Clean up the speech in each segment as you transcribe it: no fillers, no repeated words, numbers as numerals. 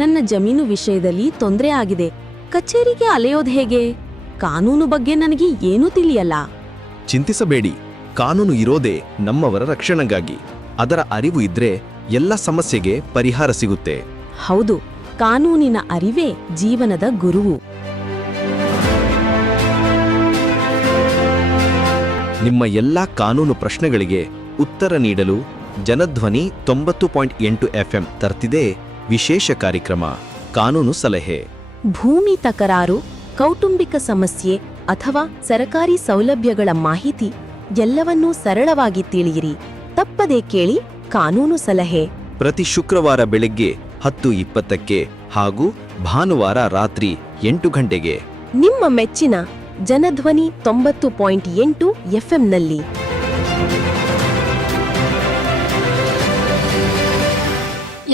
ನನ್ನ ಜಮೀನು ವಿಷಯದಲ್ಲಿ ತೊಂದರೆ ಆಗಿದೆ. ಕಚೇರಿಗೆ ಅಲೆಯೋದು ಹೇಗೆ? ಕಾನೂನು ಬಗ್ಗೆ ನನಗೆ ಏನೂ ತಿಳಿಯಲ್ಲ. ಚಿಂತಿಸಬೇಡಿ, ಕಾನೂನು ಇರೋದೇ ನಮ್ಮವರ ರಕ್ಷಣೆಗಾಗಿ. ಅದರ ಅರಿವು ಇದ್ರೆ ಎಲ್ಲ ಸಮಸ್ಯೆಗೆ ಪರಿಹಾರ ಸಿಗುತ್ತೆ. ಹೌದು, ಕಾನೂನಿನ ಅರಿವೇ ಜೀವನದ ಗುರುವು. ನಿಮ್ಮ ಎಲ್ಲಾ ಕಾನೂನು ಪ್ರಶ್ನೆಗಳಿಗೆ ಉತ್ತರ ನೀಡಲು ಜನಧ್ವನಿ 90.8 FM ತರ್ತಿದೆ ವಿಶೇಷ ಕಾರ್ಯಕ್ರಮ ಕಾನೂನು ಸಲಹೆ. ಭೂಮಿ ತಕರಾರು, ಕೌಟುಂಬಿಕ ಸಮಸ್ಯೆ ಅಥವಾ ಸರಕಾರಿ ಸೌಲಭ್ಯಗಳ ಮಾಹಿತಿ ಎಲ್ಲವನ್ನೂ ಸರಳವಾಗಿ ತಿಳಿಯಿರಿ. ತಪ್ಪದೇ ಕೇಳಿ ಕಾನೂನು ಸಲಹೆ. ಪ್ರತಿ ಶುಕ್ರವಾರ ಬೆಳಗ್ಗೆ 10:20ಕ್ಕೆ ಹಾಗೂ ಭಾನುವಾರ ರಾತ್ರಿ 8 ಗಂಟೆಗೆ ನಿಮ್ಮ ಮೆಚ್ಚಿನ ಜನಧ್ವನಿ 90.8 FMನಲ್ಲಿ.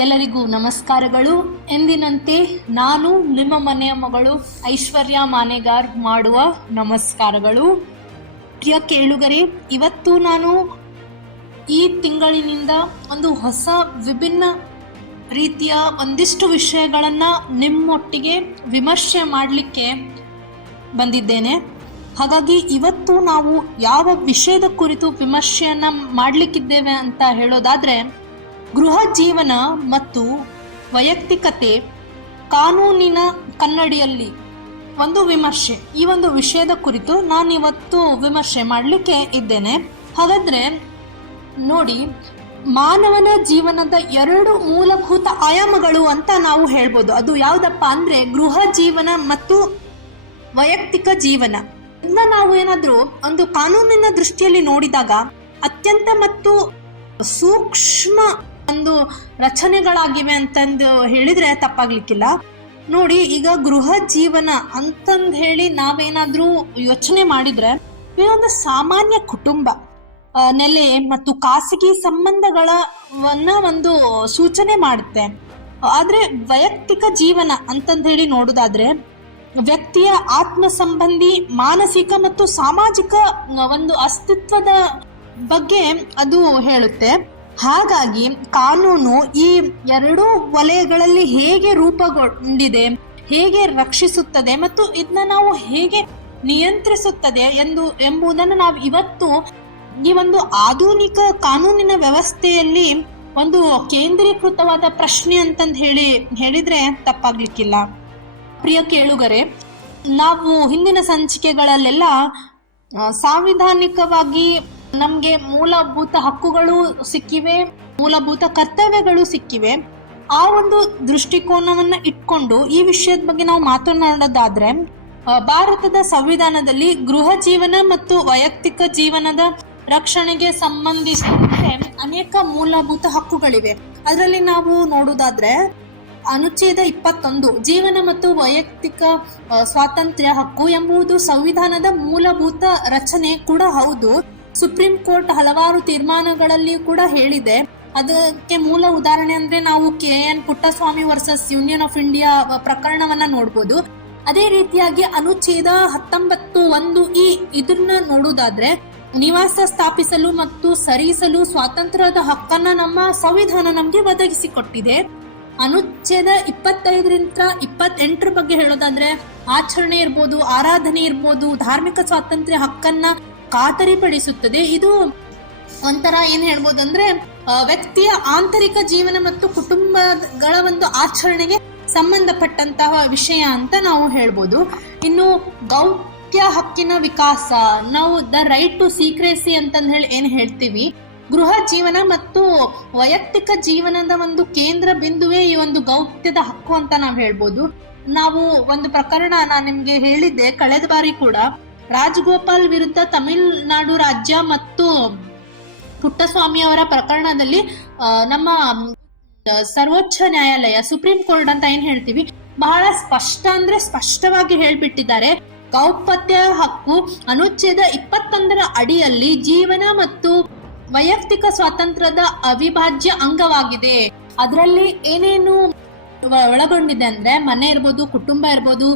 ಎಲ್ಲರಿಗೂ ನಮಸ್ಕಾರಗಳು. ಎಂದಿನಂತೆ ನಾನು ನಿಮ್ಮ ಮನೆಯ ಮಗಳು ಐಶ್ವರ್ಯ ಮಾನೆಗಾರ್ ಮಾಡುವ ನಮಸ್ಕಾರಗಳು. ಪ್ರಿಯ ಕೇಳುಗರೆ, ಇವತ್ತು ನಾನು ಈ ತಿಂಗಳಿನಿಂದ ಒಂದು ಹೊಸ ವಿಭಿನ್ನ ರೀತಿಯ ಒಂದಿಷ್ಟು ವಿಷಯಗಳನ್ನು ನಿಮ್ಮೊಟ್ಟಿಗೆ ವಿಮರ್ಶೆ ಮಾಡಲಿಕ್ಕೆ ಬಂದಿದ್ದೇನೆ. ಹಾಗಾಗಿ ಇವತ್ತು ನಾವು ಯಾವ ವಿಷಯದ ಕುರಿತು ವಿಮರ್ಶೆಯನ್ನು ಮಾಡಲಿಕ್ಕಿದ್ದೇವೆ ಅಂತ ಹೇಳೋದಾದರೆ, ಗೃಹ ಜೀವನ ಮತ್ತು ವೈಯಕ್ತಿಕತೆ ಕಾನೂನಿನ ಕನ್ನಡಿಯಲ್ಲಿ ಒಂದು ವಿಮರ್ಶೆ. ಈ ಒಂದು ವಿಷಯದ ಕುರಿತು ನಾನಿವತ್ತು ವಿಮರ್ಶೆ ಮಾಡಲಿಕ್ಕೆ ಇದ್ದೇನೆ. ಹಾಗಾದರೆ ನೋಡಿ, ಮಾನವನ ಜೀವನದ 2 ಮೂಲಭೂತ ಆಯಾಮಗಳು ಅಂತ ನಾವು ಹೇಳ್ಬೋದು. ಅದು ಯಾವುದಪ್ಪ ಅಂದರೆ ಗೃಹ ಜೀವನ ಮತ್ತು ವೈಯಕ್ತಿಕ ಜೀವನ. ಇದನ್ನ ನಾವು ಏನಾದರೂ ಒಂದು ಕಾನೂನಿನ ದೃಷ್ಟಿಯಲ್ಲಿ ನೋಡಿದಾಗ ಅತ್ಯಂತ ಮತ್ತು ಸೂಕ್ಷ್ಮ ಒಂದು ರಚನೆಗಳಾಗಿವೆ ಅಂತಂದು ಹೇಳಿದ್ರೆ ತಪ್ಪಾಗ್ಲಿಕ್ಕಿಲ್ಲ. ನೋಡಿ, ಈಗ ಗೃಹ ಜೀವನ ಅಂತಂದು ಹೇಳಿ ನಾವೇನಾದ್ರೂ ಯೋಚನೆ ಮಾಡಿದ್ರೆ ಇದೊಂದು ಸಾಮಾನ್ಯ ಕುಟುಂಬ ನೆಲೆ ಮತ್ತು ಖಾಸಗಿ ಸಂಬಂಧಗಳನ್ನ ಒಂದು ಸೂಚನೆ ಮಾಡುತ್ತೆ. ಆದ್ರೆ ವೈಯಕ್ತಿಕ ಜೀವನ ಅಂತಂದು ಹೇಳಿ ನೋಡುದಾದ್ರೆ ವ್ಯಕ್ತಿಯ ಆತ್ಮ ಸಂಬಂಧಿ, ಮಾನಸಿಕ ಮತ್ತು ಸಾಮಾಜಿಕ ಒಂದು ಅಸ್ತಿತ್ವದ ಬಗ್ಗೆ ಅದು ಹೇಳುತ್ತೆ. ಹಾಗಾಗಿ ಕಾನೂನು ಈ 2 ವಲಯಗಳಲ್ಲಿ ಹೇಗೆ ರೂಪುಗೊಂಡಿದೆ, ಹೇಗೆ ರಕ್ಷಿಸುತ್ತದೆ ಮತ್ತು ಇದನ್ನ ನಾವು ಹೇಗೆ ನಿಯಂತ್ರಿಸುತ್ತದೆ ಎಂಬುದನ್ನು ನಾವು ಇವತ್ತು ಈ ಒಂದು ಆಧುನಿಕ ಕಾನೂನಿನ ವ್ಯವಸ್ಥೆಯಲ್ಲಿ ಒಂದು ಕೇಂದ್ರೀಕೃತವಾದ ಪ್ರಶ್ನೆ ಅಂತಂದು ಹೇಳಿದ್ರೆ ತಪ್ಪಾಗ್ಲಿಕ್ಕಿಲ್ಲ. ಪ್ರಿಯ ಕೇಳುಗರೆ, ನಾವು ಹಿಂದಿನ ಸಂಚಿಕೆಗಳಲ್ಲೆಲ್ಲ ಸಾಂವಿಧಾನಿಕವಾಗಿ ನಮಗೆ ಮೂಲಭೂತ ಹಕ್ಕುಗಳು ಸಿಕ್ಕಿವೆ, ಮೂಲಭೂತ ಕರ್ತವ್ಯಗಳು ಸಿಕ್ಕಿವೆ. ಆ ಒಂದು ದೃಷ್ಟಿಕೋನವನ್ನ ಇಟ್ಕೊಂಡು ಈ ವಿಷಯದ ಬಗ್ಗೆ ನಾವು ಮಾತನಾಡೋದಾದ್ರೆ, ಭಾರತದ ಸಂವಿಧಾನದಲ್ಲಿ ಗೃಹ ಜೀವನ ಮತ್ತು ವೈಯಕ್ತಿಕ ಜೀವನದ ರಕ್ಷಣೆಗೆ ಸಂಬಂಧಿಸಿದಂತೆ ಅನೇಕ ಮೂಲಭೂತ ಹಕ್ಕುಗಳಿವೆ. ಅದರಲ್ಲಿ ನಾವು ನೋಡುವುದಾದ್ರೆ ಅನುಚ್ಛೇದ 21 ಜೀವನ ಮತ್ತು ವೈಯಕ್ತಿಕ ಸ್ವಾತಂತ್ರ್ಯ ಹಕ್ಕು ಎಂಬುದು ಸಂವಿಧಾನದ ಮೂಲಭೂತ ರಚನೆ ಕೂಡ ಹೌದು. ಸುಪ್ರೀಂ ಕೋರ್ಟ್ ಹಲವಾರು ತೀರ್ಮಾನಗಳಲ್ಲಿ ಕೂಡ ಹೇಳಿದೆ. ಅದಕ್ಕೆ ಮೂಲ ಉದಾಹರಣೆ ಅಂದ್ರೆ ನಾವು KN Puttaswamy versus Union of India ಪ್ರಕರಣವನ್ನ ನೋಡ್ಬೋದು. ಅದೇ ರೀತಿಯಾಗಿ ಅನುಚ್ಛೇದ 19(1) ಇದನ್ನ ನೋಡುವುದಾದ್ರೆ ನಿವಾಸ ಸ್ಥಾಪಿಸಲು ಮತ್ತು ಸರಿಸಲು ಸ್ವಾತಂತ್ರ್ಯದ ಹಕ್ಕನ್ನ ನಮ್ಮ ಸಂವಿಧಾನ ನಮ್ಗೆ ಒದಗಿಸಿಕೊಟ್ಟಿದೆ. ಅನುಚ್ಛೇದ 25ರಿಂದ 28 ಬಗ್ಗೆ ಹೇಳೋದಾದ್ರೆ ಆಚರಣೆ ಇರ್ಬೋದು, ಆರಾಧನೆ ಇರ್ಬೋದು, ಧಾರ್ಮಿಕ ಸ್ವಾತಂತ್ರ್ಯ ಹಕ್ಕನ್ನ ಖಾತರಿಪಡಿಸುತ್ತದೆ. ಇದು ಒಂಥರ ಏನ್ ಹೇಳ್ಬೋದು ಅಂದ್ರೆ ವ್ಯಕ್ತಿಯ ಆಂತರಿಕ ಜೀವನ ಮತ್ತು ಕುಟುಂಬಗಳ ಒಂದು ಆಚರಣೆಗೆ ಸಂಬಂಧಪಟ್ಟಂತಹ ವಿಷಯ ಅಂತ ನಾವು ಹೇಳ್ಬೋದು. ಇನ್ನು ಗೌಪ್ಯ ಹಕ್ಕಿನ ವಿಕಾಸ, ನಾವು ದ ರೈಟ್ ಟು ಸೀಕ್ರೆಸಿ ಅಂತಂದು ಹೇಳಿ ಏನ್ ಹೇಳ್ತೀವಿ, ಗೃಹ ಜೀವನ ಮತ್ತು ವೈಯಕ್ತಿಕ ಜೀವನದ ಒಂದು ಕೇಂದ್ರ ಬಿಂದುವೇ ಈ ಒಂದು ಗೌಪ್ಯದ ಹಕ್ಕು ಅಂತ ನಾವು ಹೇಳ್ಬೋದು. ನಾವು ಒಂದು ಪ್ರಕರಣ ನಾನು ನಿಮ್ಗೆ ಹೇಳಿದ್ದೆ ಕಳೆದ ಬಾರಿ ಕೂಡ, ರಾಜಗೋಪಾಲ್ ವಿರುದ್ಧ ತಮಿಳುನಾಡು ರಾಜ್ಯ ಮತ್ತು ಪುಟ್ಟಸ್ವಾಮಿ ಅವರ ಪ್ರಕರಣದಲ್ಲಿ ನಮ್ಮ ಸರ್ವೋಚ್ಚ ನ್ಯಾಯಾಲಯ, ಸುಪ್ರೀಂ ಕೋರ್ಟ್ ಅಂತ ಏನ್ ಹೇಳ್ತೀವಿ, ಬಹಳ ಸ್ಪಷ್ಟವಾಗಿ ಹೇಳ್ಬಿಟ್ಟಿದ್ದಾರೆ. ಗೌಪ್ಯತೆಯ ಹಕ್ಕು ಅನುಚ್ಛೇದ 21 ಅಡಿಯಲ್ಲಿ ಜೀವನ ಮತ್ತು ವೈಯಕ್ತಿಕ ಸ್ವಾತಂತ್ರ್ಯದ ಅವಿಭಾಜ್ಯ ಅಂಗವಾಗಿದೆ. ಅದರಲ್ಲಿ ಏನೇನು ಒಳಗೊಂಡಿದೆ ಅಂದ್ರೆ ಮನೆ ಇರ್ಬೋದು, ಕುಟುಂಬ ಇರ್ಬೋದು,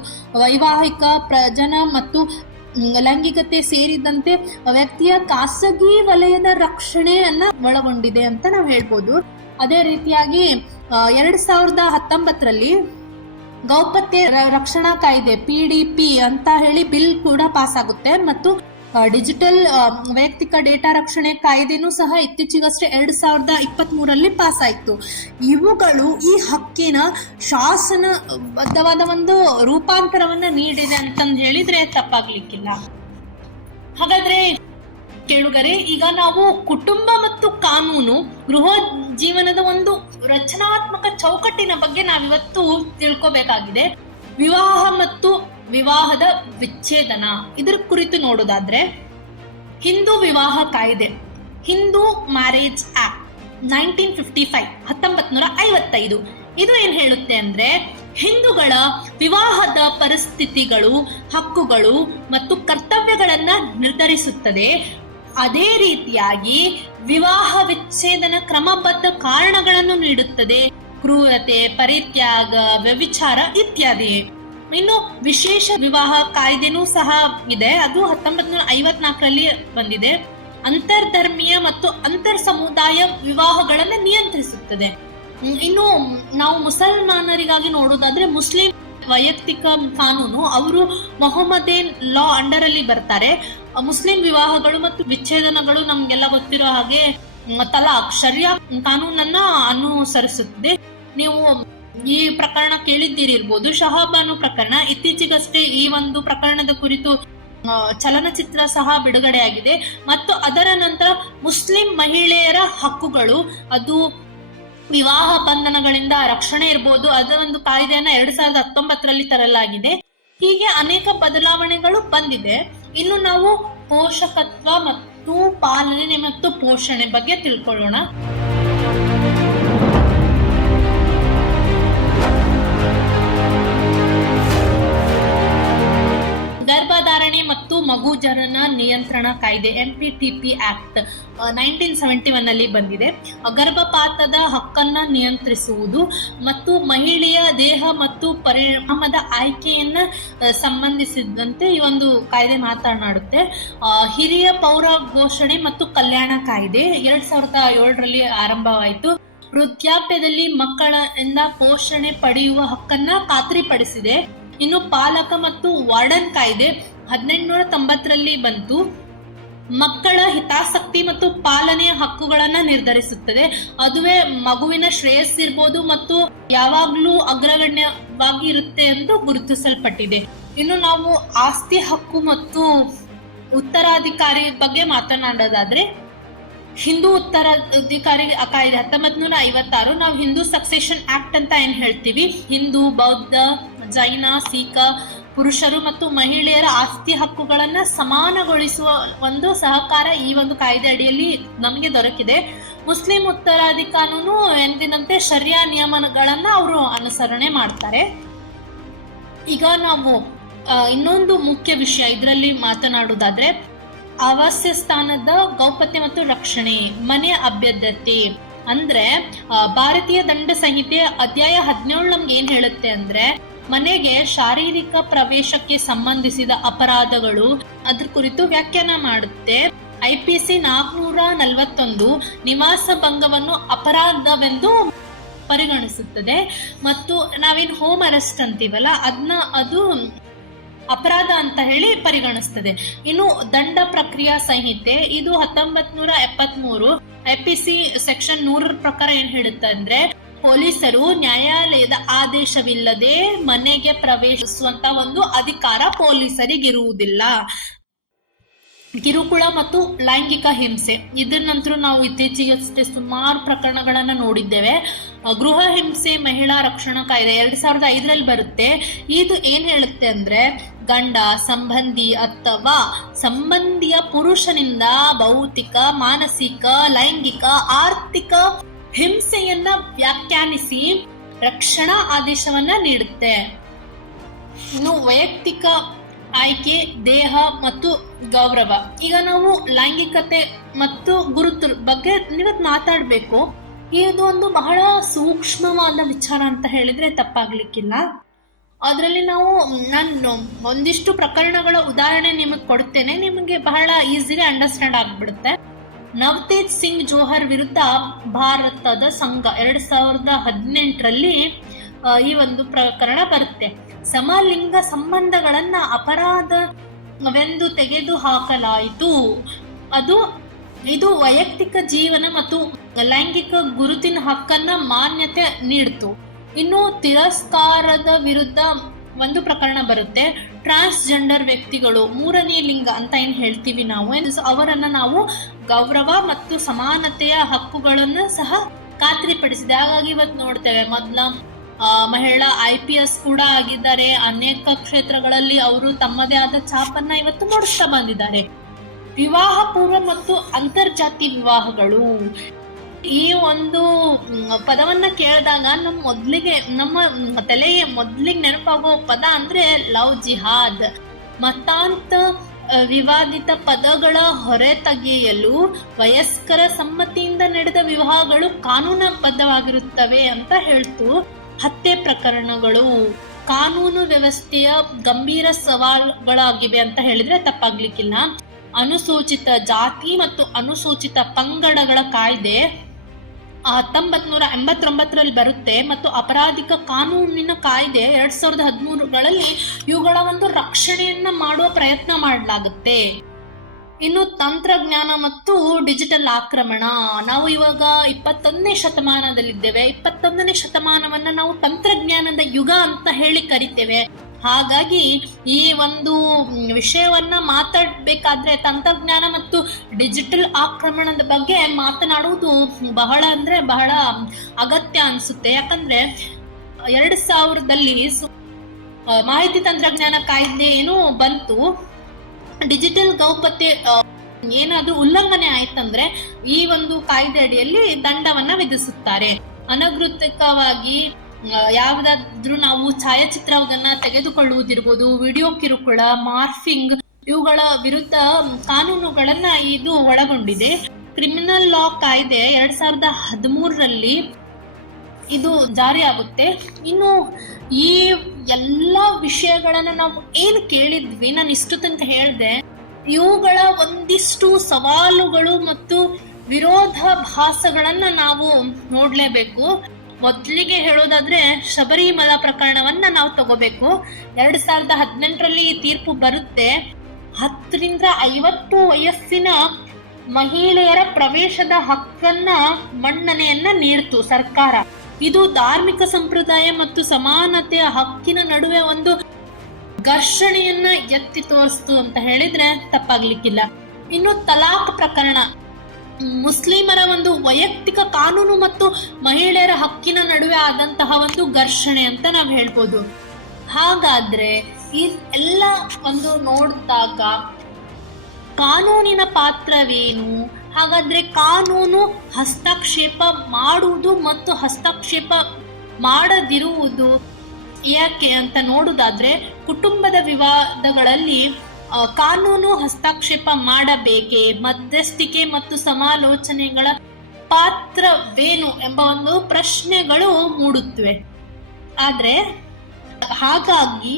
ವೈವಾಹಿಕ ಪ್ರಜನ ಮತ್ತು ಲೈಂಗಿಕತೆ ಸೇರಿದಂತೆ ವ್ಯಕ್ತಿಯ ಖಾಸಗಿ ವಲಯದ ರಕ್ಷಣೆಯನ್ನ ಒಳಗೊಂಡಿದೆ ಅಂತ ನಾವು ಹೇಳ್ಬೋದು. ಅದೇ ರೀತಿಯಾಗಿ 2019ರಲ್ಲಿ ಗೌಪ್ಯತೆ ರಕ್ಷಣಾ ಕಾಯ್ದೆ PDP ಅಂತ ಹೇಳಿ ಬಿಲ್ ಕೂಡ ಪಾಸ್ ಆಗುತ್ತೆ ಮತ್ತು ಡಿಜಿಟಲ್ ವೈಯಕ್ತಿಕ ಡೇಟಾ ರಕ್ಷಣೆ ಕಾಯ್ದೆನೂ ಸಹ ಇತ್ತೀಚೆಗಷ್ಟೇ 2023ರಲ್ಲಿ ಪಾಸ್ ಆಯಿತು. ಇವುಗಳು ಈ ಹಕ್ಕಿನ ಶಾಸನಬದ್ಧವಾದ ಒಂದು ರೂಪಾಂತರವನ್ನ ನೀಡಿದೆ ಅಂತಂದು ಹೇಳಿದ್ರೆ ತಪ್ಪಾಗ್ಲಿಕ್ಕಿಲ್ಲ. ಹಾಗಾದ್ರೆ ಕೇಳುಗರೆ, ಈಗ ನಾವು ಕುಟುಂಬ ಮತ್ತು ಕಾನೂನು ಗೃಹ ಜೀವನದ ಒಂದು ರಚನಾತ್ಮಕ ಚೌಕಟ್ಟಿನ ಬಗ್ಗೆ ನಾವಿವತ್ತು ತಿಳ್ಕೊಬೇಕಾಗಿದೆ. ವಿವಾಹ ಮತ್ತು ವಿವಾಹದ ವಿಚ್ಛೇದನ ಇದರ ಕುರಿತು ನೋಡೋದಾದ್ರೆ, ಹಿಂದೂ ವಿವಾಹ ಕಾಯ್ದೆ ಹಿಂದೂ ಮ್ಯಾರೇಜ್ ಆಕ್ಟ್ 1955 ಇದು ಏನ್ ಹೇಳುತ್ತೆ ಅಂದ್ರೆ, ಹಿಂದೂಗಳ ವಿವಾಹದ ಪರಿಸ್ಥಿತಿಗಳು, ಹಕ್ಕುಗಳು ಮತ್ತು ಕರ್ತವ್ಯಗಳನ್ನ ನಿರ್ಧರಿಸುತ್ತದೆ. ಅದೇ ರೀತಿಯಾಗಿ ವಿವಾಹ ವಿಚ್ಛೇದನ ಕ್ರಮಬದ್ಧ ಕಾರಣಗಳನ್ನು ನೀಡುತ್ತದೆ. ಕ್ರೂರತೆ, ಪರಿತ್ಯಾಗ, ವ್ಯಭಿಚಾರ ಇತ್ಯಾದಿ. ಇನ್ನು ವಿಶೇಷ ವಿವಾಹ ಕಾಯ್ದೆನೂ ಸಹ ಇದೆ, ಅದು 1954ರಲ್ಲಿ ಬಂದಿದೆ. ಅಂತರ್ಧರ್ಮೀಯ ಮತ್ತು ಅಂತರ್ ಸಮುದಾಯ ವಿವಾಹಗಳನ್ನು ನಿಯಂತ್ರಿಸುತ್ತದೆ. ಇನ್ನು ನಾವು ಮುಸಲ್ಮಾನರಿಗಾಗಿ ನೋಡೋದಾದ್ರೆ, ಮುಸ್ಲಿಂ ವೈಯಕ್ತಿಕ ಕಾನೂನು ಅವರು ಮೊಹಮ್ಮದೇನ್ ಲಾ ಅಂಡರ್ ಅಲ್ಲಿ ಬರ್ತಾರೆ. ಮುಸ್ಲಿಂ ವಿವಾಹಗಳು ಮತ್ತು ವಿಚ್ಛೇದನಗಳು ನಮ್ಗೆಲ್ಲ ಗೊತ್ತಿರೋ ಹಾಗೆ ತಲಾಕ್ ಶರಿಯಾ ಕಾನೂನನ್ನ ಅನುಸರಿಸುತ್ತದೆ. ನೀವು ಈ ಪ್ರಕರಣ ಕೇಳಿದ್ದೀರಿರ್ಬೋದು, ಶಹಾಬಾನು ಪ್ರಕರಣ. ಇತ್ತೀಚೆಗಷ್ಟೇ ಈ ಒಂದು ಪ್ರಕರಣದ ಕುರಿತು ಚಲನಚಿತ್ರ ಸಹ ಬಿಡುಗಡೆಯಾಗಿದೆ. ಮತ್ತು ಅದರ ನಂತರ ಮುಸ್ಲಿಂ ಮಹಿಳೆಯರ ಹಕ್ಕುಗಳು, ಅದು ವಿವಾಹ ಬಂಧನಗಳಿಂದ ರಕ್ಷಣೆ ಇರ್ಬೋದು, ಅದರ ಒಂದು ಕಾಯ್ದೆಯನ್ನ 2019ರಲ್ಲಿ ತರಲಾಗಿದೆ. ಹೀಗೆ ಅನೇಕ ಬದಲಾವಣೆಗಳು ಬಂದಿದೆ. ಇನ್ನು ನಾವು ಪೋಷಕತ್ವ ಮತ್ತು ಪಾಲನೆ ಮತ್ತು ಪೋಷಣೆ ಬಗ್ಗೆ ತಿಳ್ಕೊಳ್ಳೋಣ. ಗರ್ಭಧಾರಣೆ ಮತ್ತು ಮಗು ಜನನ ನಿಯಂತ್ರಣ ಕಾಯ್ದೆ MPTP ಆಕ್ಟ್ 1971ನಲ್ಲಿ ಬಂದಿದೆ. ಗರ್ಭಪಾತದ ಹಕ್ಕನ್ನ ನಿಯಂತ್ರಿಸುವುದು ಮತ್ತು ಮಹಿಳೆಯ ದೇಹ ಮತ್ತು ಪರಿಣಾಮದ ಆಯ್ಕೆಯನ್ನ ಸಂಬಂಧಿಸಿದಂತೆ ಈ ಒಂದು ಕಾಯ್ದೆ ಮಾತನಾಡುತ್ತೆ. ಹಿರಿಯ ಪೌರ ಘೋಷಣೆ ಮತ್ತು ಕಲ್ಯಾಣ ಕಾಯ್ದೆ 2007ರಲ್ಲಿ ಆರಂಭವಾಯಿತು. ವೃದ್ಧಾಪ್ಯದಲ್ಲಿ ಮಕ್ಕಳಿಂದ ಪೋಷಣೆ ಪಡೆಯುವ ಹಕ್ಕನ್ನ ಖಾತ್ರಿಪಡಿಸಿದೆ. ಇನ್ನು ಪಾಲಕ ಮತ್ತು ವಾರ್ಡನ್ ಕಾಯ್ದೆ 1890ರಲ್ಲಿ ಬಂತು. ಮಕ್ಕಳ ಹಿತಾಸಕ್ತಿ ಮತ್ತು ಪಾಲನೆಯ ಹಕ್ಕುಗಳನ್ನ ನಿರ್ಧರಿಸುತ್ತದೆ. ಅದುವೇ ಮಗುವಿನ ಶ್ರೇಯಸ್ಸಿರ್ಬೋದು ಮತ್ತು ಯಾವಾಗ್ಲೂ ಅಗ್ರಗಣ್ಯವಾಗಿ ಇರುತ್ತೆ ಎಂದು ಗುರುತಿಸಲ್ಪಟ್ಟಿದೆ. ಇನ್ನು ನಾವು ಆಸ್ತಿ ಹಕ್ಕು ಮತ್ತು ಉತ್ತರಾಧಿಕಾರಿ ಬಗ್ಗೆ ಮಾತನಾಡೋದಾದ್ರೆ, ಹಿಂದೂ ಉತ್ತರಾಧಿಕಾರಿ ಕಾಯ್ದೆ 1956, ನಾವು ಹಿಂದೂ ಸಕ್ಸೆಷನ್ ಆಕ್ಟ್ ಅಂತ ಏನ್ ಹೇಳ್ತೀವಿ. ಹಿಂದೂ, ಬೌದ್ಧ, ಜೈನ, ಸಿಖ್ ಪುರುಷರು ಮತ್ತು ಮಹಿಳೆಯರ ಆಸ್ತಿ ಹಕ್ಕುಗಳನ್ನ ಸಮಾನಗೊಳಿಸುವ ಒಂದು ಸಹಕಾರ ಈ ಒಂದು ಕಾಯ್ದೆ ಅಡಿಯಲ್ಲಿ ನಮಗೆ ದೊರಕಿದೆ. ಮುಸ್ಲಿಂ ಉತ್ತರಾಧಿಕಾರಿ ಕಾನೂನು ಎಂದಿನಂತೆ ಶರಿಯಾ ನಿಯಮಗಳನ್ನ ಅವರು ಅನುಸರಣೆ ಮಾಡ್ತಾರೆ. ಈಗ ನಾವು ಇನ್ನೊಂದು ಮುಖ್ಯ ವಿಷಯ ಇದರಲ್ಲಿ ಮಾತನಾಡುವುದಾದ್ರೆ, ಆವಾಸ್ಯ ಸ್ಥಾನದ ಗೌಪ್ಯತೆ ಮತ್ತು ರಕ್ಷಣೆ, ಮನೆ ಅಭ್ಯರ್ಥತೆ. ಅಂದ್ರೆ ಭಾರತೀಯ ದಂಡ ಸಂಹಿತೆ ಅಧ್ಯಾಯ 17 ನಮ್ಗೆ ಏನ್ ಹೇಳುತ್ತೆ ಅಂದ್ರೆ, ಮನೆಗೆ ಶಾರೀರಿಕ ಪ್ರವೇಶಕ್ಕೆ ಸಂಬಂಧಿಸಿದ ಅಪರಾಧಗಳು ಅದ್ರ ಕುರಿತು ವ್ಯಾಖ್ಯಾನ ಮಾಡುತ್ತೆ. IPC 441 ನಿವಾಸ ಭಂಗವನ್ನು ಅಪರಾಧವೆಂದು ಪರಿಗಣಿಸುತ್ತದೆ. ಮತ್ತು ನಾವೇನ್ ಹೋಮ್ ಅರೆಸ್ಟ್ ಅಂತೀವಲ್ಲ, ಅದು ಅಪರಾಧ ಅಂತ ಹೇಳಿ ಪರಿಗಣಿಸ್ತದೆ. ಇನ್ನು ದಂಡ ಪ್ರಕ್ರಿಯಾ ಸಂಹಿತೆ ಇದು 1973 IPC ಸೆಕ್ಷನ್ 100 ಪ್ರಕಾರ ಏನ್ ಹೇಳುತ್ತೆ ಅಂದ್ರೆ, ಪೊಲೀಸರು ನ್ಯಾಯಾಲಯದ ಆದೇಶವಿಲ್ಲದೆ ಮನೆಗೆ ಪ್ರವೇಶಿಸುವಂತ ಒಂದು ಅಧಿಕಾರ ಪೊಲೀಸರಿಗಿರುವುದಿಲ್ಲ. ಕಿರುಕುಳ ಮತ್ತು ಲೈಂಗಿಕ ಹಿಂಸೆ, ಇದನ್ನಂತರೂ ನಾವು ಇತ್ತೀಚೆಗಷ್ಟೇ ಸುಮಾರು ಪ್ರಕರಣಗಳನ್ನ ನೋಡಿದ್ದೇವೆ. ಗೃಹ ಹಿಂಸೆ ಮಹಿಳಾ ರಕ್ಷಣಾ ಕಾಯ್ದೆ 2005ರಲ್ಲಿ ಬರುತ್ತೆ. ಇದು ಏನ್ ಹೇಳುತ್ತೆ ಅಂದ್ರೆ, ಗಂಡ, ಸಂಬಂಧಿ ಅಥವಾ ಸಂಬಂಧಿಯ ಪುರುಷನಿಂದ ಭೌತಿಕ, ಮಾನಸಿಕ, ಲೈಂಗಿಕ, ಆರ್ಥಿಕ ಹಿಂಸೆಯನ್ನ ವ್ಯಾಖ್ಯಾನಿಸಿ ರಕ್ಷಣಾ ಆದೇಶವನ್ನ ನೀಡುತ್ತೆ. ಇನ್ನು ವೈಯಕ್ತಿಕ ಆಯ್ಕೆ, ದೇಹ ಮತ್ತು ಗೌರವ. ಈಗ ನಾವು ಲೈಂಗಿಕತೆ ಮತ್ತು ಗುರುತು ಬಗ್ಗೆ ಇವತ್ತು ಮಾತಾಡಬೇಕು. ಇದು ಒಂದು ಬಹಳ ಸೂಕ್ಷ್ಮವಾದ ವಿಚಾರ ಅಂತ ಹೇಳಿದ್ರೆ ತಪ್ಪಾಗ್ಲಿಕ್ಕಿಲ್ಲ. ಅದರಲ್ಲಿ ನಾನು ಒಂದಿಷ್ಟು ಪ್ರಕರಣಗಳ ಉದಾಹರಣೆ ನಿಮಗೆ ಕೊಡ್ತೇನೆ, ನಿಮಗೆ ಬಹಳ ಈಸಿಲಿ ಅಂಡರ್ಸ್ಟ್ಯಾಂಡ್ ಆಗ್ಬಿಡುತ್ತೆ. ನವತೇಜ್ ಸಿಂಗ್ ಜೋಹರ್ ವಿರುದ್ಧ ಭಾರತದ ಸಂಘ 2018ರಲ್ಲಿ ಈ ಒಂದು ಪ್ರಕರಣ ಬರುತ್ತೆ. ಸಮಲಿಂಗ ಸಂಬಂಧಗಳನ್ನ ಅಪರಾಧವೆಂದು ತೆಗೆದು ಹಾಕಲಾಯಿತು. ಇದು ವೈಯಕ್ತಿಕ ಜೀವನ ಮತ್ತು ಲೈಂಗಿಕ ಗುರುತಿನ ಹಕ್ಕನ್ನ ಮಾನ್ಯತೆ ನೀಡಿತು. ಇನ್ನು ತಿರಸ್ಕಾರದ ವಿರುದ್ಧ ಒಂದು ಪ್ರಕರಣ ಬರುತ್ತೆ. ಟ್ರಾನ್ಸ್ಜೆಂಡರ್ ವ್ಯಕ್ತಿಗಳು, ಮೂರನೇ ಲಿಂಗ ಅಂತ ಏನ್ ಹೇಳ್ತೀವಿ ನಾವು, ಅವರನ್ನ ನಾವು ಗೌರವ ಮತ್ತು ಸಮಾನತೆಯ ಹಕ್ಕುಗಳನ್ನು ಸಹ ಖಾತ್ರಿಪಡಿಸಿದೆ. ಹಾಗಾಗಿ ಇವತ್ತು ನೋಡ್ತೇವೆ, ಮೊದಲ ಮಹಿಳಾ IPS ಕೂಡ ಆಗಿದ್ದಾರೆ. ಅನೇಕ ಕ್ಷೇತ್ರಗಳಲ್ಲಿ ಅವರು ತಮ್ಮದೇ ಆದ ಛಾಪನ್ನ ಇವತ್ತು ಮೂಡಿಸ್ತಾ ಬಂದಿದ್ದಾರೆ. ವಿವಾಹ ಪೂರ್ವ ಮತ್ತು ಅಂತರ್ಜಾತಿ ವಿವಾಹಗಳು, ಈ ಒಂದು ಪದವನ್ನ ಕೇಳಿದಾಗ ನಮ್ಮ ತಲೆಗೆ ಮೊದಲಿಗೆ ನೆನಪಾಗೋ ಪದ ಅಂದ್ರೆ ಲವ್ ಜಿಹಾದ್. ಮತಾಂತ ವಿವಾದಿತ ಪದಗಳ ಹೊರೆ ತೆಗೆಯಲು ವಯಸ್ಕರ ಸಮ್ಮತಿಯಿಂದ ನಡೆದ ವಿವಾಹಗಳು ಕಾನೂನುಬದ್ಧವಾಗಿರುತ್ತವೆ ಅಂತ ಹೇಳ್ತು. ಹತ್ಯೆ ಪ್ರಕರಣಗಳು ಕಾನೂನು ವ್ಯವಸ್ಥೆಯ ಗಂಭೀರ ಸವಾಲುಗಳಾಗಿವೆ ಅಂತ ಹೇಳಿದ್ರೆ ತಪ್ಪಾಗ್ಲಿಕ್ಕಿಲ್ಲ. ಅನುಸೂಚಿತ ಜಾತಿ ಮತ್ತು ಅನುಸೂಚಿತ ಪಂಗಡಗಳ ಕಾಯ್ದೆ 1989ರಲ್ಲಿ ಬರುತ್ತೆ ಮತ್ತು ಅಪರಾಧಿಕ ಕಾನೂನಿನ ಕಾಯ್ದೆ 2013ಗಳಲ್ಲಿ ಇವುಗಳ ಒಂದು ರಕ್ಷಣೆಯನ್ನ ಮಾಡುವ ಪ್ರಯತ್ನ ಮಾಡಲಾಗುತ್ತೆ. ಇನ್ನು ತಂತ್ರಜ್ಞಾನ ಮತ್ತು ಡಿಜಿಟಲ್ ಆಕ್ರಮಣ, ನಾವು ಇವಾಗ 21ನೇ ಶತಮಾನದಲ್ಲಿದ್ದೇವೆ. 21ನೇ ಶತಮಾನವನ್ನ ನಾವು ತಂತ್ರಜ್ಞಾನದ ಯುಗ ಅಂತ ಹೇಳಿ ಕರಿತೇವೆ. ಹಾಗಾಗಿ ಈ ಒಂದು ವಿಷಯವನ್ನ ಮಾತಾಡ್ಬೇಕಾದ್ರೆ ತಂತ್ರಜ್ಞಾನ ಮತ್ತು ಡಿಜಿಟಲ್ ಆಕ್ರಮಣದ ಬಗ್ಗೆ ಮಾತನಾಡುವುದು ಬಹಳ ಅಂದ್ರೆ ಬಹಳ ಅಗತ್ಯ ಅನ್ಸುತ್ತೆ. ಯಾಕಂದ್ರೆ 2000ದಲ್ಲಿ ಮಾಹಿತಿ ತಂತ್ರಜ್ಞಾನ ಕಾಯ್ದೆ ಏನು ಬಂತು, ಡಿಜಿಟಲ್ ಗೌಪ್ಯತೆ ಏನಾದ್ರೂ ಉಲ್ಲಂಘನೆ ಆಯ್ತಂದ್ರೆ ಈ ಒಂದು ಕಾಯ್ದೆ ಅಡಿಯಲ್ಲಿ ದಂಡವನ್ನ ವಿಧಿಸುತ್ತಾರೆ. ಅನಧಿಕೃತವಾಗಿ ಯಾವ್ದಾದ್ರೂ ನಾವು ಛಾಯಾಚಿತ್ರವನ್ನ ತೆಗೆದುಕೊಳ್ಳುವುದಿರ್ಬೋದು, ವಿಡಿಯೋ ಕಿರುಕುಳ, ಮಾರ್ಫಿಂಗ್, ಇವುಗಳ ವಿರುದ್ಧ ಕಾನೂನುಗಳನ್ನ ಇದು ಒಳಗೊಂಡಿದೆ. ಕ್ರಿಮಿನಲ್ ಲಾ ಕಾಯ್ದೆ 2013ರಲ್ಲಿ ಇದು ಜಾರಿಯಾಗುತ್ತೆ. ಇನ್ನು ಈ ಎಲ್ಲ ವಿಷಯಗಳನ್ನ ನಾವು ಏನ್ ಕೇಳಿದ್ವಿ, ನಾನು ಇಷ್ಟು ತನಕ ಹೇಳ್ದೆ, ಇವುಗಳ ಒಂದಿಷ್ಟು ಸವಾಲುಗಳು ಮತ್ತು ವಿರೋಧಾಭಾಸಗಳನ್ನ ನಾವು ನೋಡ್ಲೇಬೇಕು. ಮೊದಲಿಗೆ ಹೇಳೋದಾದ್ರೆ ಶಬರಿಮಲಾ ಪ್ರಕರಣವನ್ನ ನಾವು ತಗೋಬೇಕು. 2018ರಲ್ಲಿ ಈ ತೀರ್ಪು ಬರುತ್ತೆ. 10 ರಿಂದ 50 ವಯಸ್ಸಿನ ಮಹಿಳೆಯರ ಪ್ರವೇಶದ ಹಕ್ಕನ್ನ ಮನ್ನಣೆಯನ್ನ ನೀಡ್ತು ಸರ್ಕಾರ. ಇದು ಧಾರ್ಮಿಕ ಸಂಪ್ರದಾಯ ಮತ್ತು ಸಮಾನತೆಯ ಹಕ್ಕಿನ ನಡುವೆ ಒಂದು ಘರ್ಷಣೆಯನ್ನ ಎತ್ತಿ ತೋರಿಸ್ತು ಅಂತ ಹೇಳಿದ್ರೆ ತಪ್ಪಾಗ್ಲಿಕ್ಕಿಲ್ಲ. ಇನ್ನು ತಲಾಕ್ ಪ್ರಕರಣ, ಮುಸ್ಲಿಮರ ಒಂದು ವೈಯಕ್ತಿಕ ಕಾನೂನು ಮತ್ತು ಮಹಿಳೆಯರ ಹಕ್ಕಿನ ನಡುವೆ ಆದಂತಹ ಒಂದು ಘರ್ಷಣೆ ಅಂತ ನಾವು ಹೇಳ್ಬೋದು. ಹಾಗಾದ್ರೆ ಈ ಎಲ್ಲ ಒಂದು ನೋಡಿದಾಗ ಕಾನೂನಿನ ಪಾತ್ರವೇನು, ಹಾಗಾದ್ರೆ ಕಾನೂನು ಹಸ್ತಕ್ಷೇಪ ಮಾಡುವುದು ಮತ್ತು ಹಸ್ತಕ್ಷೇಪ ಮಾಡದಿರುವುದು ಯಾಕೆ ಅಂತ ನೋಡುವುದಾದ್ರೆ, ಕುಟುಂಬದ ವಿವಾದಗಳಲ್ಲಿ ಕಾನೂನು ಹಸ್ತಕ್ಷೇಪ ಮಾಡಬೇಕೇ, ಮಧ್ಯಸ್ಥಿಕೆ ಮತ್ತು ಸಮಾಲೋಚನೆಗಳ ಪಾತ್ರವೇನು ಎಂಬ ಒಂದು ಪ್ರಶ್ನೆಗಳು ಮೂಡುತ್ತವೆ. ಆದ್ರೆ ಹಾಗಾಗಿ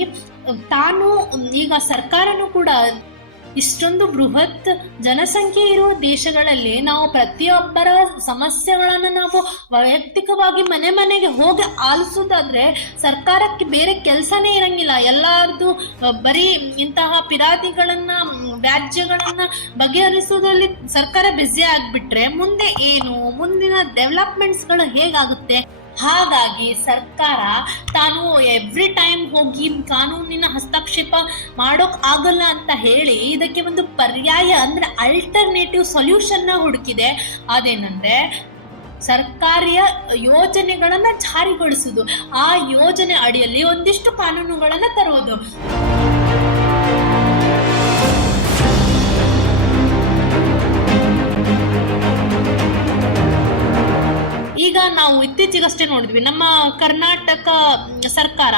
ಈಗ ಸರ್ಕಾರನೂ ಕೂಡ ಇಷ್ಟೊಂದು ಬೃಹತ್ ಜನಸಂಖ್ಯೆ ಇರುವ ದೇಶಗಳಲ್ಲಿ ನಾವು ಪ್ರತಿಯೊಬ್ಬರ ಸಮಸ್ಯೆಗಳನ್ನ ನಾವು ವೈಯಕ್ತಿಕವಾಗಿ ಮನೆ ಮನೆಗೆ ಹೋಗಿ ಆಲಿಸೋದಾದ್ರೆ ಸರ್ಕಾರಕ್ಕೆ ಬೇರೆ ಕೆಲಸನೇ ಇರಂಗಿಲ್ಲ. ಎಲ್ಲಾರ್ದು ಬರೀ ಇಂತಹ ಪಿರಾತಿಗಳನ್ನ ವ್ಯಾಜ್ಯಗಳನ್ನ ಬಗೆಹರಿಸೋದ್ರಲ್ಲಿ ಸರ್ಕಾರ ಬ್ಯುಸಿ ಆಗ್ಬಿಟ್ರೆ ಮುಂದೆ ಏನು, ಮುಂದಿನ ಡೆವಲಪ್ಮೆಂಟ್ಸ್ಗಳು ಹೇಗಾಗುತ್ತೆ? ಹಾಗಾಗಿ ಸರ್ಕಾರ ತಾನು ಎವ್ರಿ ಟೈಮ್ ಹೋಗಿ ಕಾನೂನಿನ ಹಸ್ತಕ್ಷೇಪ ಮಾಡೋಕ್ ಆಗಲ್ಲ ಅಂತ ಹೇಳಿ ಇದಕ್ಕೆ ಒಂದು ಪರ್ಯಾಯ ಅಂದ್ರೆ ಅಲ್ಟರ್ನೇಟಿವ್ ಸೊಲ್ಯೂಷನ್ ನ ಹುಡುಕಿದೆ. ಅದೇನಂದ್ರೆ ಸರ್ಕಾರಿಯ ಯೋಜನೆಗಳನ್ನ ಜಾರಿಗೊಳಿಸುವುದು, ಆ ಯೋಜನೆ ಅಡಿಯಲ್ಲಿ ಒಂದಿಷ್ಟು ಕಾನೂನುಗಳನ್ನ ತರುವುದು. ಈಗ ನಾವು ಇತ್ತೀಚೆಗಷ್ಟೇ ನೋಡಿದ್ವಿ, ನಮ್ಮ ಕರ್ನಾಟಕ ಸರ್ಕಾರ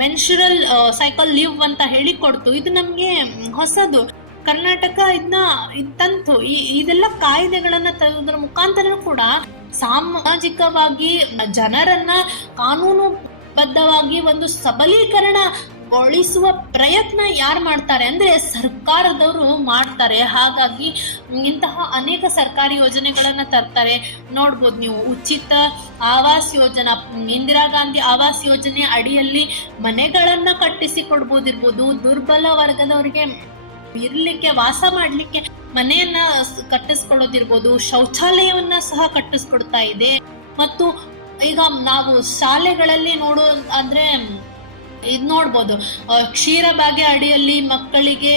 ಮೆನ್ಸುರಲ್ ಸೈಕಲ್ ಲೀವ್ ಅಂತ ಹೇಳಿ ಕೊಡ್ತು. ಇದು ನಮ್ಗೆ ಹೊಸದು. ಕರ್ನಾಟಕ ತಂತು. ಇದೆಲ್ಲ ಕಾಯ್ದೆಗಳನ್ನ ತರುವುದರ ಮುಖಾಂತರ ಕೂಡ ಸಾಮಾಜಿಕವಾಗಿ ಜನರನ್ನ ಕಾನೂನು ಬದ್ಧವಾಗಿ ಒಂದು ಸಬಲೀಕರಣ ಗೊಳಿಸುವ ಪ್ರಯತ್ನ ಯಾರು ಮಾಡ್ತಾರೆ ಅಂದ್ರೆ ಸರ್ಕಾರದವರು ಮಾಡ್ತಾರೆ. ಹಾಗಾಗಿ ಇಂತಹ ಅನೇಕ ಸರ್ಕಾರಿ ಯೋಜನೆಗಳನ್ನ ತರ್ತಾರೆ. ನೋಡ್ಬೋದು ನೀವು, ಉಚಿತ ಆವಾಸ್ ಯೋಜನಾ, ಇಂದಿರಾ ಗಾಂಧಿ ಆವಾಸ್ ಯೋಜನೆ ಅಡಿಯಲ್ಲಿ ಮನೆಗಳನ್ನ ಕಟ್ಟಿಸಿ ಕೊಡ್ಬೋದಿರ್ಬೋದು, ದುರ್ಬಲ ವರ್ಗದವರಿಗೆ ಇರ್ಲಿಕ್ಕೆ, ವಾಸ ಮಾಡ್ಲಿಕ್ಕೆ ಮನೆಯನ್ನ ಕಟ್ಟಿಸ್ಕೊಳ್ಳೋದಿರ್ಬೋದು, ಶೌಚಾಲಯವನ್ನ ಸಹ ಕಟ್ಟಿಸ್ಕೊಡ್ತಾ ಇದೆ. ಮತ್ತು ಈಗ ನಾವು ಶಾಲೆಗಳಲ್ಲಿ ಅಂದ್ರೆ ಇದ್ ನೋಡ್ಬೋದು, ಕ್ಷೀರಭಾಗ್ಯ ಅಡಿಯಲ್ಲಿ ಮಕ್ಕಳಿಗೆ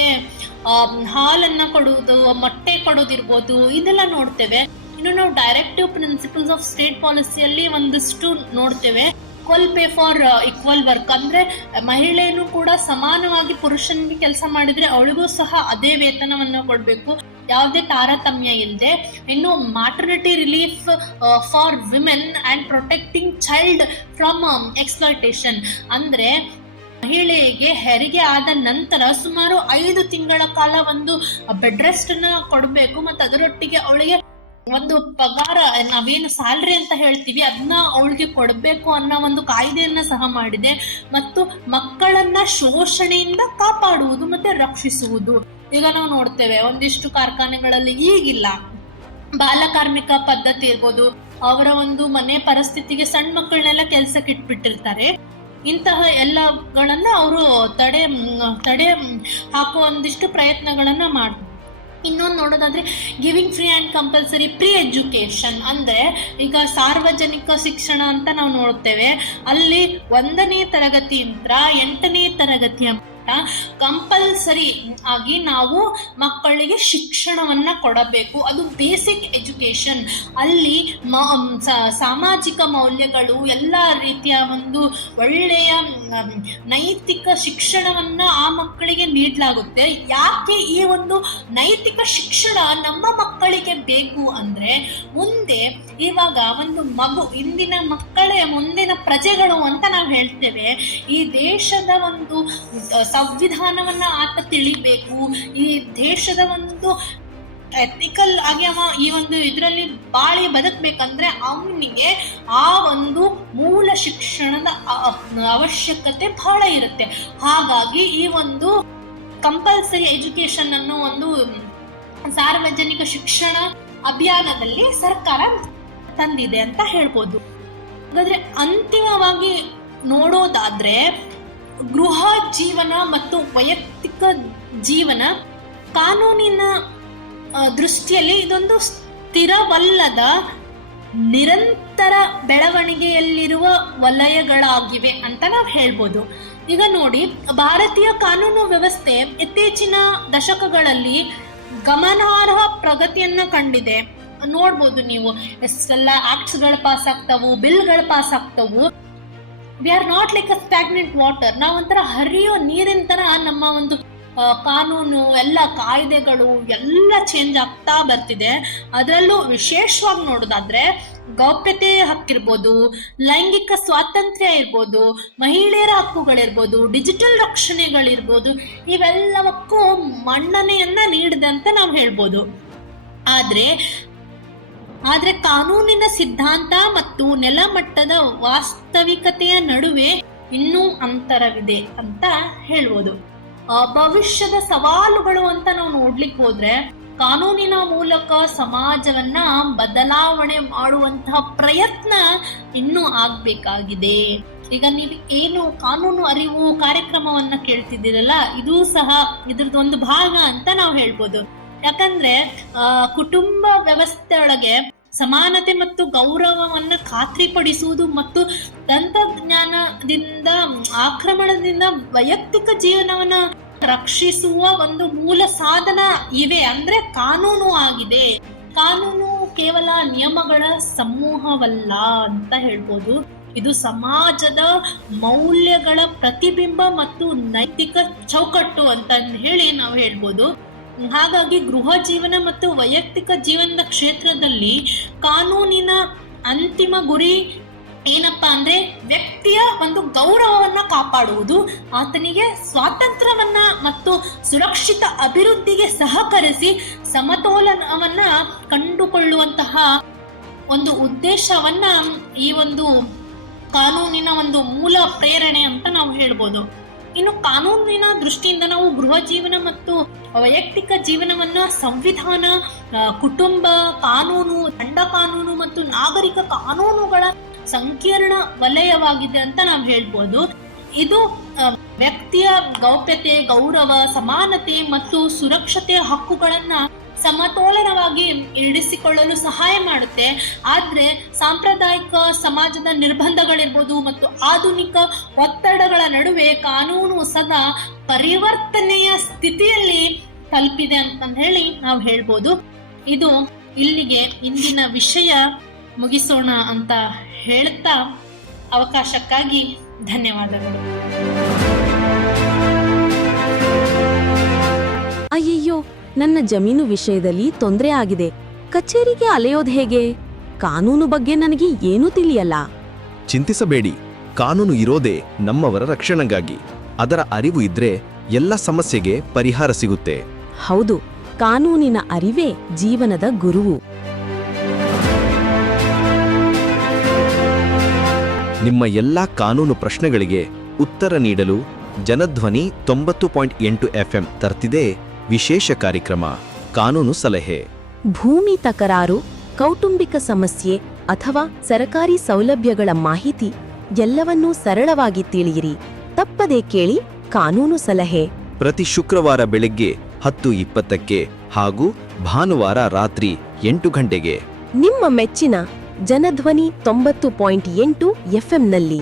ಹಾಲನ್ನ ಕೊಡುವುದು, ಮೊಟ್ಟೆ ಕೊಡೋದಿರ್ಬೋದು, ಇದೆಲ್ಲ ನೋಡ್ತೇವೆ. ಇನ್ನು ನಾವು ಡೈರೆಕ್ಟಿವ್ ಪ್ರಿನ್ಸಿಪಲ್ಸ್ ಆಫ್ ಸ್ಟೇಟ್ ಪಾಲಿಸಿಯಲ್ಲಿ ಒಂದಿಷ್ಟು ನೋಡ್ತೇವೆ. Equal pay for equal work, ಅಂದ್ರೆ ಮಹಿಳೆಯೂ ಕೂಡ ಸಮಾನವಾಗಿ ಪುರುಷನಿಗೆ ಕೆಲಸ ಮಾಡಿದ್ರೆ ಅವಳಿಗೂ ಸಹ ಅದೇ ವೇತನವನ್ನ ಕೊಡ್ಬೇಕು, ಯಾವುದೇ ತಾರತಮ್ಯ ಇಲ್ಲದೆ. ಇನ್ನು maternity relief for women and protecting child from exploitation, ಅಂದ್ರೆ ಮಹಿಳೆಗೆ ಹೆರಿಗೆ ಆದ ನಂತರ ಸುಮಾರು 5 ತಿಂಗಳ ಕಾಲ ಒಂದು ಬೆಡ್ ರೆಸ್ಟ್ ಅನ್ನ ಕೊಡಬೇಕು, ಮತ್ತು ಅದರೊಟ್ಟಿಗೆ ಅವಳಿಗೆ ಒಂದು ಪಗಾರ, ನಾವೇನು ಸ್ಯಾಲ್ರಿ ಅಂತ ಹೇಳ್ತೀವಿ, ಅದನ್ನ ಅವಳಿಗೆ ಕೊಡಬೇಕು ಅನ್ನೋ ಒಂದು ಕಾಯ್ದೆಯನ್ನ ಸಹ ಮಾಡಿದೆ. ಮತ್ತು ಮಕ್ಕಳನ್ನ ಶೋಷಣೆಯಿಂದ ಕಾಪಾಡುವುದು ಮತ್ತೆ ರಕ್ಷಿಸುವುದು. ಈಗ ನಾವು ನೋಡ್ತೇವೆ ಒಂದಿಷ್ಟು ಕಾರ್ಖಾನೆಗಳಲ್ಲಿ ಈಗಿಲ್ಲ, ಬಾಲಕಾರ್ಮಿಕ ಪದ್ಧತಿ ಇರ್ಬೋದು, ಅವರ ಒಂದು ಮನೆ ಪರಿಸ್ಥಿತಿಗೆ ಸಣ್ಣ ಮಕ್ಕಳನ್ನೆಲ್ಲ ಕೆಲ್ಸಕ್ಕೆ ಇಟ್ಬಿಟ್ಟಿರ್ತಾರೆ. ಇಂತಹ ಎಲ್ಲಗಳನ್ನ ಅವರು ತಡೆ ಹಾಕುವ ಒಂದಿಷ್ಟು ಪ್ರಯತ್ನಗಳನ್ನ ಮಾಡ್ತಾರೆ. ಇನ್ನೊಂದು ನೋಡೋದಾದ್ರೆ giving free and compulsory free education, ಅಂದ್ರೆ ಈಗ ಸಾರ್ವಜನಿಕ ಶಿಕ್ಷಣ ಅಂತ ನಾವು ನೋಡ್ತೇವೆ. ಅಲ್ಲಿ 1ನೇ ತರಗತಿಯಿಂದ 8ನೇ ತರಗತಿಯ ಕಂಪಲ್ಸರಿ ಆಗಿ ನಾವು ಮಕ್ಕಳಿಗೆ ಶಿಕ್ಷಣವನ್ನ ಕೊಡಬೇಕು. ಅದು ಬೇಸಿಕ್ ಎಜುಕೇಶನ್. ಅಲ್ಲಿ ಸಾಮಾಜಿಕ ಮೌಲ್ಯಗಳು, ಎಲ್ಲ ರೀತಿಯ ಒಂದು ಒಳ್ಳೆಯ ನೈತಿಕ ಶಿಕ್ಷಣವನ್ನ ಆ ಮಕ್ಕಳಿಗೆ ನೀಡಲಾಗುತ್ತೆ. ಯಾಕೆ ಈ ಒಂದು ನೈತಿಕ ಶಿಕ್ಷಣ ನಮ್ಮ ಮಕ್ಕಳಿಗೆ ಬೇಕು ಅಂದ್ರೆ, ಮುಂದೆ ಇವಾಗ ಒಂದು ಮಗು, ಇಂದಿನ ಮಕ್ಕಳೇ ಮುಂದಿನ ಪ್ರಜೆಗಳು ಅಂತ ನಾವು ಹೇಳ್ತೇವೆ. ಈ ದೇಶದ ಒಂದು ಸಂವಿಧಾನವನ್ನ ಆತ ತಿಳಿಬೇಕು, ಈ ದೇಶದ ಒಂದು ಎಥಿಕಲ್ ಆಗಿ ಅವ ಈ ಒಂದು ಇದರಲ್ಲಿ ಬಾಳಿ ಬದುಕಬೇಕಂದ್ರೆ ಅವನಿಗೆ ಆ ಒಂದು ಮೂಲ ಶಿಕ್ಷಣದ ಅವಶ್ಯಕತೆ ಬಹಳ ಇರುತ್ತೆ. ಹಾಗಾಗಿ ಈ ಒಂದು ಕಂಪಲ್ಸರಿ ಎಜುಕೇಶನ್ ಅನ್ನೋ ಒಂದು ಸಾರ್ವಜನಿಕ ಶಿಕ್ಷಣ ಅಭಿಯಾನದಲ್ಲಿ ಸರ್ಕಾರ ತಂದಿದೆ ಅಂತ ಹೇಳ್ಬೋದು. ಹಾಗಾದ್ರೆ ಅಂತಿಮವಾಗಿ ನೋಡೋದಾದ್ರೆ, ಗೃಹ ಜೀವನ ಮತ್ತು ವೈಯಕ್ತಿಕ ಜೀವನ ಕಾನೂನಿನ ದೃಷ್ಟಿಯಲ್ಲಿ ಇದೊಂದು ಸ್ಥಿರವಲ್ಲದ ನಿರಂತರ ಬೆಳವಣಿಗೆಯಲ್ಲಿರುವ ವಲಯಗಳಾಗಿವೆ ಅಂತ ನಾವು ಹೇಳ್ಬೋದು. ಈಗ ನೋಡಿ, ಭಾರತೀಯ ಕಾನೂನು ವ್ಯವಸ್ಥೆ ಇತ್ತೀಚಿನ ದಶಕಗಳಲ್ಲಿ ಗಮನಾರ್ಹ ಪ್ರಗತಿಯನ್ನ ಕಂಡಿದೆ. ನೋಡ್ಬೋದು ನೀವು, ಎಷ್ಟೆಲ್ಲ ಆಕ್ಟ್ಸ್ಗಳು ಪಾಸ್ ಆಗ್ತಾವು, ಬಿಲ್ಗಳು ಪಾಸ್ ಆಗ್ತಾವು. We are not like a stagnant water. ನಾವೊಂಥರ ಹರಿಯೋ ನೀರಿನ ತರ ನಮ್ಮ ಒಂದು ಕಾನೂನು, ಎಲ್ಲ ಕಾಯ್ದೆಗಳು ಎಲ್ಲ ಚೇಂಜ್ ಆಗ್ತಾ ಬರ್ತಿದೆ. ಅದರಲ್ಲೂ ವಿಶೇಷವಾಗಿ ನೋಡೋದಾದ್ರೆ ಗೌಪ್ಯತೆ ಹಕ್ಕಿರ್ಬೋದು, ಲೈಂಗಿಕ ಸ್ವಾತಂತ್ರ್ಯ ಇರ್ಬೋದು, ಮಹಿಳೆಯರ ಹಕ್ಕುಗಳಿರ್ಬೋದು, ಡಿಜಿಟಲ್ ರಕ್ಷಣೆಗಳಿರ್ಬೋದು, ಇವೆಲ್ಲವಕ್ಕೂ ಮನ್ನಣೆಯನ್ನ ನೀಡಿದೆ ಅಂತ ನಾವು ಹೇಳ್ಬೋದು. ಆದ್ರೆ ಕಾನೂನಿನ ಸಿದ್ಧಾಂತ ಮತ್ತು ನೆಲಮಟ್ಟದ ವಾಸ್ತವಿಕತೆಯ ನಡುವೆ ಇನ್ನೂ ಅಂತರವಿದೆ ಅಂತ ಹೇಳ್ಬೋದು. ಭವಿಷ್ಯದ ಸವಾಲುಗಳು ಅಂತ ನಾವು ನೋಡ್ಲಿಕ್ಕೆ ಹೋದ್ರೆ, ಕಾನೂನಿನ ಮೂಲಕ ಸಮಾಜವನ್ನ ಬದಲಾವಣೆ ಮಾಡುವಂತಹ ಪ್ರಯತ್ನ ಇನ್ನೂ ಆಗ್ಬೇಕಾಗಿದೆ. ಈಗ ನೀವು ಏನು ಕಾನೂನು ಅರಿವು ಕಾರ್ಯಕ್ರಮವನ್ನ ಕೇಳ್ತಿದ್ದೀರಲ್ಲ, ಇದು ಸಹ ಇದ್ರದ್ದೊಂದು ಭಾಗ ಅಂತ ನಾವು ಹೇಳ್ಬೋದು. ಯಾಕಂದ್ರೆ ಕುಟುಂಬ ವ್ಯವಸ್ಥೆಯೊಳಗೆ ಸಮಾನತೆ ಮತ್ತು ಗೌರವವನ್ನ ಖಾತ್ರಿಪಡಿಸುವುದು ಮತ್ತು ತಂತ್ರಜ್ಞಾನದಿಂದ ಆಕ್ರಮಣದಿಂದ ವೈಯಕ್ತಿಕ ಜೀವನವನ್ನ ರಕ್ಷಿಸುವ ಒಂದು ಮೂಲ ಸಾಧನ ಇವೆ ಅಂದ್ರೆ ಕಾನೂನು ಆಗಿದೆ. ಕಾನೂನು ಕೇವಲ ನಿಯಮಗಳ ಸಮೂಹವಲ್ಲ ಅಂತ ಹೇಳ್ಬೋದು. ಇದು ಸಮಾಜದ ಮೌಲ್ಯಗಳ ಪ್ರತಿಬಿಂಬ ಮತ್ತು ನೈತಿಕ ಚೌಕಟ್ಟು ಅಂತ ಹೇಳಿ ನಾವು ಹೇಳ್ಬೋದು. ಹಾಗಾಗಿ ಗೃಹ ಜೀವನ ಮತ್ತು ವೈಯಕ್ತಿಕ ಜೀವನದ ಕ್ಷೇತ್ರದಲ್ಲಿ ಕಾನೂನಿನ ಅಂತಿಮ ಗುರಿ ಏನಪ್ಪಾ ಅಂದ್ರೆ, ವ್ಯಕ್ತಿಯ ಒಂದು ಗೌರವವನ್ನ ಕಾಪಾಡುವುದು, ಆತನಿಗೆ ಸ್ವಾತಂತ್ರ್ಯವನ್ನ ಮತ್ತು ಸುರಕ್ಷಿತ ಅಭಿವೃದ್ಧಿಗೆ ಸಹಕರಿಸಿ ಸಮತೋಲನವನ್ನ ಕಂಡುಕೊಳ್ಳುವಂತಹ ಒಂದು ಉದ್ದೇಶವನ್ನ ಈ ಒಂದು ಕಾನೂನಿನ ಒಂದು ಮೂಲ ಪ್ರೇರಣೆ ಅಂತ ನಾವು ಹೇಳ್ಬೋದು. ಇನ್ನು ಕಾನೂನಿನ ದೃಷ್ಟಿಯಿಂದ ನಾವು ಗೃಹ ಜೀವನ ಮತ್ತು ವೈಯಕ್ತಿಕ ಜೀವನವನ್ನ ಸಂವಿಧಾನ, ಕುಟುಂಬ ಕಾನೂನು, ದಂಡ ಕಾನೂನು ಮತ್ತು ನಾಗರಿಕ ಕಾನೂನುಗಳ ಸಂಕೀರ್ಣ ವಲಯವಾಗಿದೆ ಅಂತ ನಾವು ಹೇಳ್ಬೋದು. ಇದು ವ್ಯಕ್ತಿಯ ಗೌಪ್ಯತೆ, ಗೌರವ, ಸಮಾನತೆ ಮತ್ತು ಸುರಕ್ಷತೆಯ ಹಕ್ಕುಗಳನ್ನ ಸಮತೋಲನವಾಗಿ ಇರಿಸಿಕೊಳ್ಳಲು ಸಹಾಯ ಮಾಡುತ್ತೆ. ಆದ್ರೆ ಸಾಂಪ್ರದಾಯಿಕ ಸಮಾಜದ ನಿರ್ಬಂಧಗಳಿರ್ಬೋದು ಮತ್ತು ಆಧುನಿಕ ಒತ್ತಡಗಳ ನಡುವೆ ಕಾನೂನು ಸದಾ ಪರಿವರ್ತನೆಯ ಸ್ಥಿತಿಯಲ್ಲಿ ತಲುಪಿದೆ ಅಂತ ಹೇಳಿ ನಾವು ಹೇಳ್ಬೋದು. ಇದು ಇಲ್ಲಿಗೆ ಇಂದಿನ ವಿಷಯ ಮುಗಿಸೋಣ ಅಂತ ಹೇಳ್ತಾ ಅವಕಾಶಕ್ಕಾಗಿ ಧನ್ಯವಾದಗಳು. ಅಯ್ಯಯ್ಯೋ, ನನ್ನ ಜಮೀನು ವಿಷಯದಲ್ಲಿ ತೊಂದರೆ ಆಗಿದೆ. ಕಚೇರಿಗೆ ಅಲೆಯೋದು ಹೇಗೆ? ಕಾನೂನು ಬಗ್ಗೆ ನನಗೆ ಏನೂ ತಿಳಿಯಲ್ಲ. ಚಿಂತಿಸಬೇಡಿ, ಕಾನೂನು ಇರೋದೇ ನಮ್ಮವರ ರಕ್ಷಣೆಗಾಗಿ. ಅದರ ಅರಿವು ಇದ್ರೆ ಎಲ್ಲ ಸಮಸ್ಯೆಗೆ ಪರಿಹಾರ ಸಿಗುತ್ತೆ. ಹೌದು, ಕಾನೂನಿನ ಅರಿವೇ ಜೀವನದ ಗುರುವು. ನಿಮ್ಮ ಎಲ್ಲಾ ಕಾನೂನು ಪ್ರಶ್ನೆಗಳಿಗೆ ಉತ್ತರ ನೀಡಲು ಜನಧ್ವನಿ 90.8 FM ತರ್ತಿದೆ ವಿಶೇಷ ಕಾರ್ಯಕ್ರಮ ಕಾನೂನು ಸಲಹೆ. ಭೂಮಿ ತಕರಾರು, ಕೌಟುಂಬಿಕ ಸಮಸ್ಯೆ ಅಥವಾ ಸರಕಾರಿ ಸೌಲಭ್ಯಗಳ ಮಾಹಿತಿ ಎಲ್ಲವನ್ನೂ ಸರಳವಾಗಿ ತಿಳಿಯಿರಿ. ತಪ್ಪದೇ ಕೇಳಿ ಕಾನೂನು ಸಲಹೆ. ಪ್ರತಿ ಶುಕ್ರವಾರ ಬೆಳಗ್ಗೆ 10:20ಕ್ಕೆ ಹಾಗೂ ಭಾನುವಾರ ರಾತ್ರಿ 8 ಗಂಟೆಗೆ ನಿಮ್ಮ ಮೆಚ್ಚಿನ ಜನಧ್ವನಿ 90.8 FMನಲ್ಲಿ.